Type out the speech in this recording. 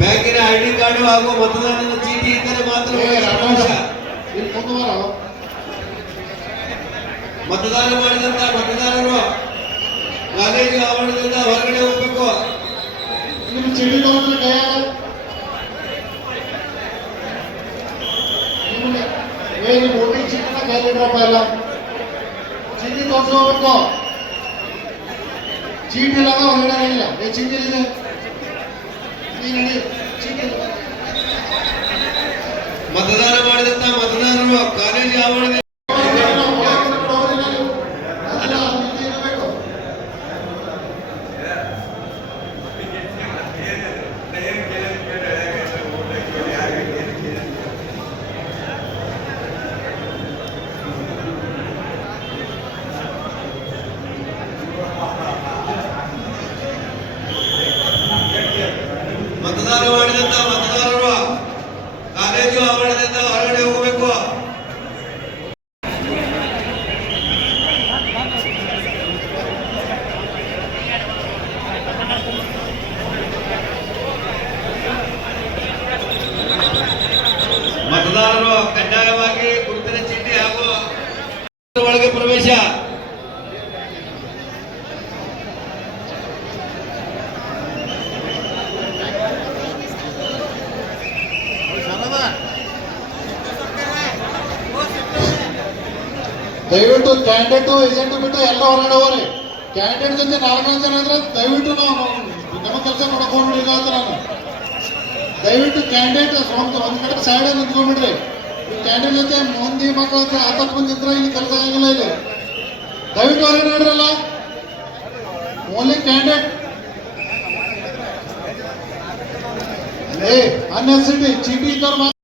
ಬ್ಯಾಂಕಿನ ID card ಹಾಗೂ ಮತದಾನದ ಚೀಟಿ ಇದ್ದರೆ ಮಾತ್ರ ಪ್ರವೇಶ ಇಲ್ಲಿ ಮುಂದುವರ ಮತದಾನ ಮಾಡಿದಂತ ಮತದಾರರು ಕಾಲೇಜು ಆವರಣದಿಂದ ಹೊರಗಡೆ ಹೋಗ್ಬೇಕು ನಿಮ್ಮ ಚೀಟಿ ತಗೊಂಡ್ರೆ ಕೈಯಾಗ ನಿಮ್ಗೆ ಏ ನಿಮ್ಮ ವೋಟಿಂಗ್ ಚೀಟಿನ ಕೈಲಿಡ್ರಪ್ಪ ಎಲ್ಲ ಚೀಟಿ ತಗೊಂಡು ಹೋಗ್ಬೇಕು ಚೀಟಿ ಇಲ್ಲ ಹೊರಗಡೆ ಆಗಿಲ್ಲ ಏ ಚೀಟಿ ಇದೆ ನೀ ನಡಿ ಚೀಟಿ ಇಲ್ಲ. ಮತದಾನ ಮಾಡಿದಂತ ಮತದಾರರು ಕಾಲೇಜು ಆವರಣದಿಂದ ಮತದಾನ ಮಾಡಿದಂತ ಮತದಾರರು ಕಾಲೇಜು ಆವರಣದಿಂದ ಹೊರಗಡೆ ಹೋಗಬೇಕು. ಮತದಾರರು ಕಡ್ಡಾಯವಾಗಿ ದಯವಿಟ್ಟು ಕ್ಯಾಂಡಿಡೇಟ್, ಏಜೆಂಟ್ ಬಿಟ್ಟು ಎಲ್ಲ ಹೊರಗಡೆ ಕ್ಯಾಂಡಿಡೇಟ್ ಜೊತೆ ನಾಲ್ಕು ಜನ ಇದ್ರೆ ದಯವಿಟ್ಟು ನಾವು ನಮ್ಮ ಕೆಲಸ ನೋಡ್ಕೊಂಡು ಈಗ ಅಂತ ನಾನು. ದಯವಿಟ್ಟು ಕ್ಯಾಂಡಿಡೇಟ್ ಒಂದು ಒಂದ್ ಕಡೆ ಸೈಡ್ ನಿಂತ್ಕೊಂಡ್ಬಿಡ್ರಿ. ಕ್ಯಾಂಡಿಡೇಟ್ ಜೊತೆ ಮಂದಿ ಮಕ್ಕಳ ಹತ್ರ ಹತ್ತತ್ತು ಇಲ್ಲಿ ಕೆಲಸ ಆಗಲ್ಲ ಇಲ್ಲಿ. ದಯವಿಟ್ಟು ಹೊರಗಡೆ ನೋಡ್ರಲ್ಲ. ಓನ್ಲಿ ಕ್ಯಾಂಡಿಡೇಟ್ ಅನ್ಯ ಚೀಟಿ ಇದ್ದವ್ರು ಮಾತ್ರ